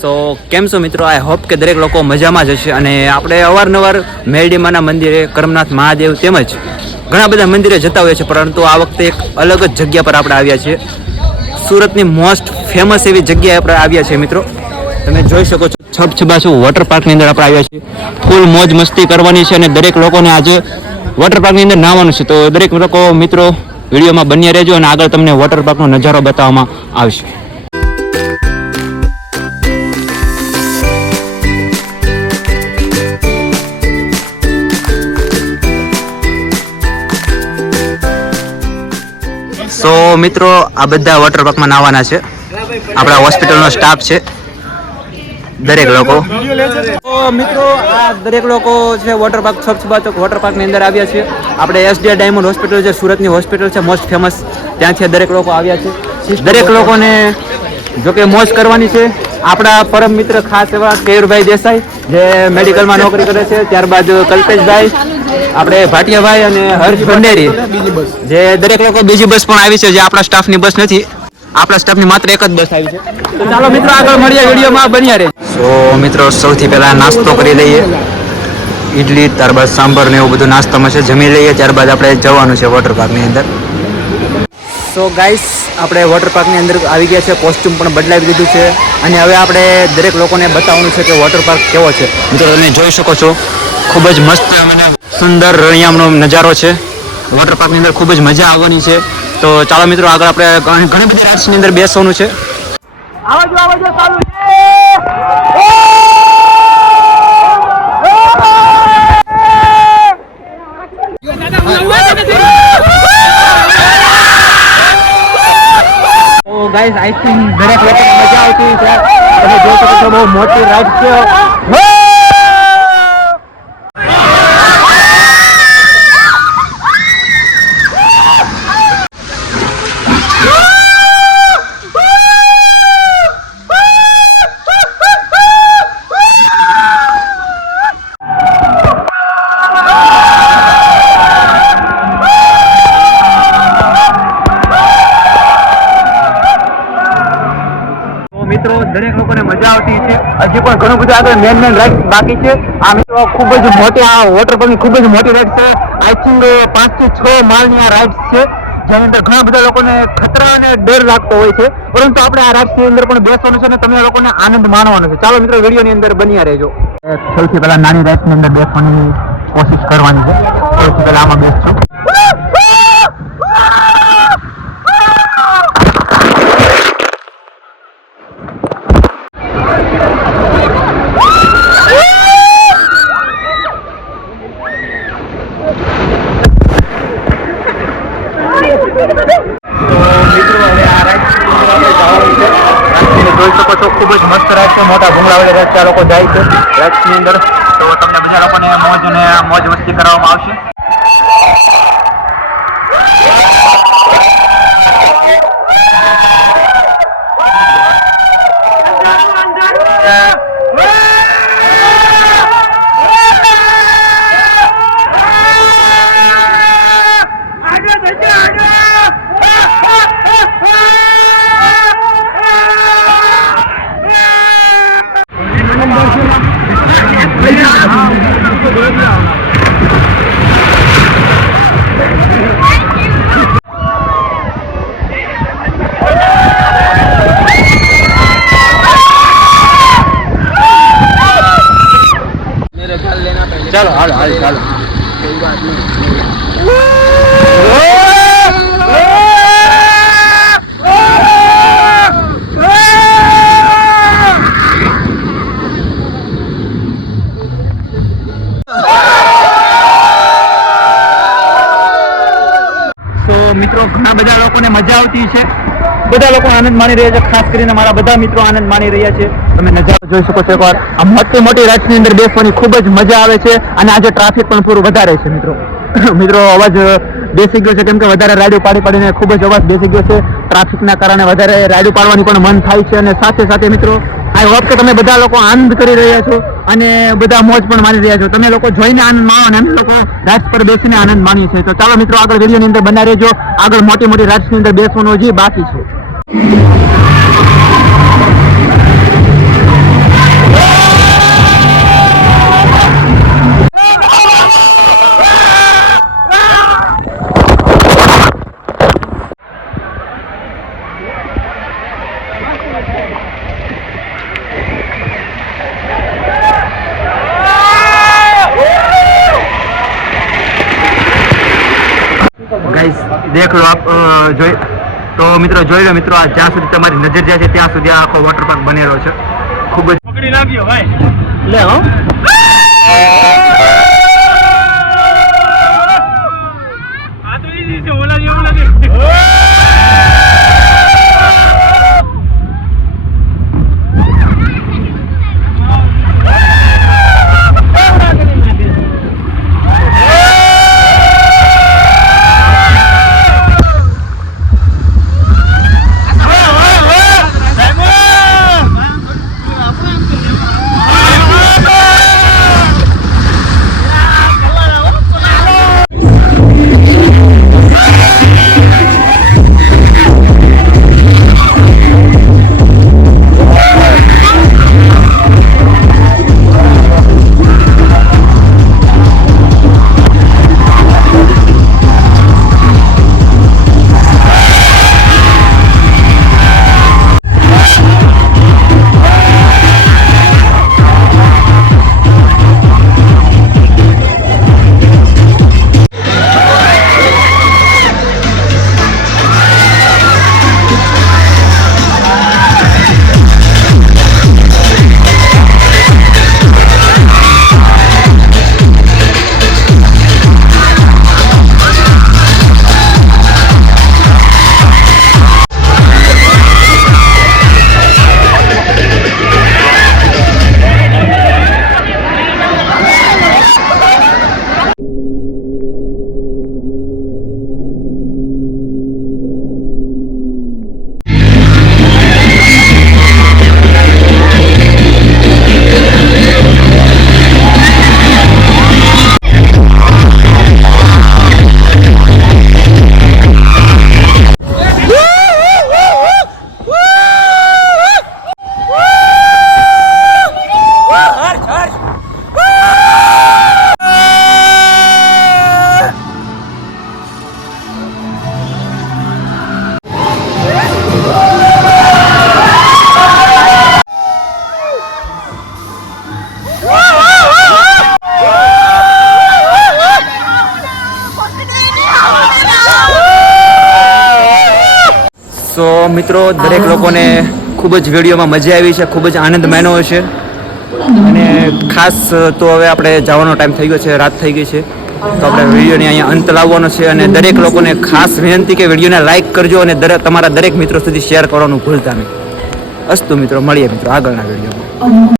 સો કેમ છો મિત્રો? આઈ હોપ કે દરેક લોકો મજામાં જ હશે. અને આપણે અવારનવાર મેરડીમાના મંદિરે, કરમનાથ મહાદેવ તેમજ ઘણા બધા મંદિરે જતા હોઈએ છીએ, પરંતુ આ વખતે એક અલગ જ જગ્યા પર આપણે આવ્યા છીએ. સુરતની મોસ્ટ ફેમસ એવી જગ્યાએ આપણે આવ્યા છીએ મિત્રો. તમે જોઈ શકો છો, છબછબાછુ વોટર પાર્કની અંદર આપણે આવ્યા છીએ. ફૂલ મોજ મસ્તી કરવાની છે અને દરેક લોકોને આજે વોટર પાર્કની અંદર નાહવાનું છે. તો દરેક લોકો મિત્રો વિડીયોમાં બન્યા રહેજો અને આગળ તમને વોટર પાર્કનો નજારો બતાવવામાં આવશે. સો મિત્રો, આ બધા વોટર પાર્કમાં નાહવાના છે. આપણા હોસ્પિટલનો સ્ટાફ છે, દરેક લોકો. તો મિત્રો, આ દરેક લોકો છે વોટર પાર્ક છબછબાચક વોટર પાર્કની અંદર આવ્યા છે. આપણે એસડીઆર ડાયમંડ હોસ્પિટલ જે સુરતની હોસ્પિટલ છે, મોસ્ટ ફેમસ, ત્યાંથી દરેક લોકો આવ્યા છે. દરેક લોકોને જોકે મોજ કરવાની છે. આપણા પરમ મિત્ર ખાસ એવા કેયુરભાઈ દેસાઈ, જે મેડિકલમાં નોકરી કરે છે, ત્યારબાદ કલ્પેશભાઈ, આપણે ભાટિયાભાઈ અને હર્ષ ભંડેરી, જે દરેક લોકો બીજી બસ પણ આવી છે, જે આપણા સ્ટાફની બસ નથી. આપણા સ્ટાફની માત્ર એક જ બસ આવી છે. તો ચાલો મિત્રો, આગળ મળીએ, વિડીયોમાં બન્યા રહે. સો મિત્રો, સૌથી પહેલા નાસ્તો કરી લઈએ. ઇડલી, ત્યારબાદ સાંભર ને એવું બધું નાસ્તામાં છે, જમી લઈએ. ત્યારબાદ આપણે જવાનું છે વોટર પાર્કની અંદર. સો ગાઈસ, આપણે વોટર પાર્કની અંદર આવી ગયા છે. કોસ્ટ્યુમ પણ બદલાવી દીધું છે અને હવે આપણે દરેક લોકોને બતાવવાનું છે કે વોટર પાર્ક કેવો છે. મિત્રો, તમે જોઈ શકો છો, ખૂબ જ મસ્ત અને સુંદર રળિયામણો નજારો છે. વોટર પાર્કની અંદર ખૂબ જ મજા આવવાની છે. તો ચાલો મિત્રો, આગળ આપણે ઘણી બધી રાઇડ્સની અંદર બેસવાનું છે. આવજો ચાલુ છે. ગાઈસ, આઈ થિંક દરેક લોકોને મજા આવતી છે. તમે જોઈ શકો છો, બહુ મોટી રાઈડ છે. મિત્રો, દરેક લોકોને મજા આવતી છે. હજી પણ ઘણું બધું આગળ મેન રાઈડ બાકી છે. આ મિત્રો ખૂબ જ મોટી, આ વોટર પાર્કની ખૂબ જ મોટી રાઈડ છે. આઈ થિંક 5 થી 6 માળની આ રાઈડ છે, જેની અંદર ઘણા બધા લોકોને ખતરા અને ડર લાગતો હોય છે, પરંતુ આપણે આ રાઈડની અંદર પણ બેસવાનું છે અને તમને લોકોને આનંદ માણવાનો છે. ચાલો મિત્રો, વિડીયોની અંદર બન્યા રહેજો. સૌથી પહેલા નાની રાઈડની અંદર બેસવાની કોશિશ કરવાની છે. સૌથી પહેલા આમાં બેસજો. જોઈ શકો છો, ખૂબ જ મસ્ત રાઈડ છે. મોટા ભૂંગળાવાળી રાઈડ છે. આ લોકો જાય છે રાઈડ્સની અંદર, તો તમને બધા લોકોને મોજ મસ્તી કરવામાં આવશે. ચાલો હાલ ચાલો. મિત્રો, ઘણા બધા લોકોને મજા આવતી છે. બધા લોકો આનંદ માણી રહ્યા છે. ખાસ કરીને મારા બધા મિત્રો આનંદ માણી રહ્યા છે. તમે નજારો જોઈ શકો છો એકવાર. આ મોટી મોટી રાઇડ્સની અંદર બેસવાની ખૂબ જ મજા આવે છે અને આજે ટ્રાફિક પણ પૂરું વધારે છે મિત્રો. મિત્રો, અવાજ બેસી ગયો છે, કેમ કે વધારે રાઈડો પાડીને ખૂબ જ અવાજ બેસી ગયો છે. ટ્રાફિકના કારણે વધારે રાઈડો પાડવાની પણ મન થાય છે. અને સાથે સાથે મિત્રો, આઈ હોપ કે તમે બધા લોકો આનંદ કરી રહ્યા છો અને બધા મોજ પણ માણી રહ્યા છો. તમે લોકો જોઈને આનંદ માણો અને અમે લોકો રાઇડ્સ પર બેસીને આનંદ માણીએ છીએ. તો ચાલો મિત્રો, આગળ વિડીયોની અંદર બના રહેજો. આગળ મોટી મોટી રાઇડ્સની અંદર બેસવાનું હજી બાકી છે. દેખ લો આપ જોઈ તો મિત્રો જોઈ લો મિત્રો, આ જ્યાં સુધી તમારી નજર જાય છે ત્યાં સુધી આ આખો વોટર પાર્ક બનેલો છે. ખૂબ જ પકડી લાગ્યો ભાઈ લે હો. આ તો ઈઝી છે, ઓલા જેવું લાગે. તો મિત્રો દરેક લોકોને ખૂબ જ વિડીયોમાં મજા આવી છે, ખૂબ જ આનંદ માણ્યો હશે. અને ખાસ તો હવે આપણે જવાનો ટાઈમ થઈ ગયો છે, રાત થઈ ગઈ છે, તો આપણે વિડીયોને અહીંયા અંત લાવવાનો છે. અને દરેક લોકોને ખાસ વિનંતી કે વિડીયોને લાઇક કરજો અને તમારા દરેક મિત્રો સુધી શેર કરવાનું ભૂલતા નહીં. અસ્તુ મિત્રો, મળીએ મિત્રો આગળના વિડીયોમાં.